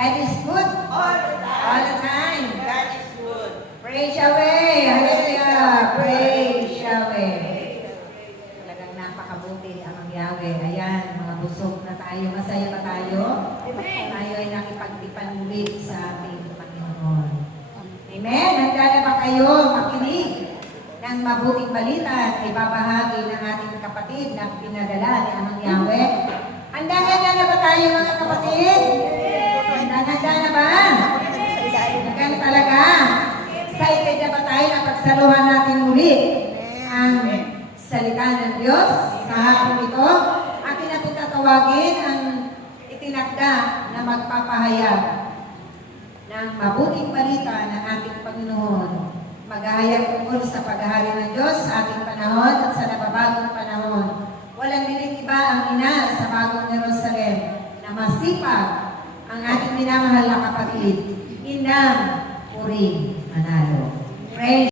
God is good All the time. all the time. God is good. Praise Yahweh! Hallelujah! Praise Yahweh! Talagang napakabuti ang Yahweh. Ayan, mga busog na tayo. Masaya ba tayo? Tayo ay nakipagtipan muli sa ating Panginoon. Amen? Handa na ba kayo makinig ng mabuting balita at ibabahagi ng ating kapatid na pinadala ni Amang Yahweh? Handa na ba tayo mga kapatid? Handa na ba? Hanggang talaga. Excited na ba tayo na pagsaluhan natin muli ang salita ng Diyos sa hapon ito? Atin natin tatawagin ang itinakda na magpapahayag ng mabuting balita ng ating Panginoon. Maghahayag tungkol sa paghahari ng Diyos sa ating panahon at sa nababagong panahon. Walang niling iba ang ina sa bagong Jerusalem na masipag ang ating minamahal na kapatid, Inang Uri Manalo. Praise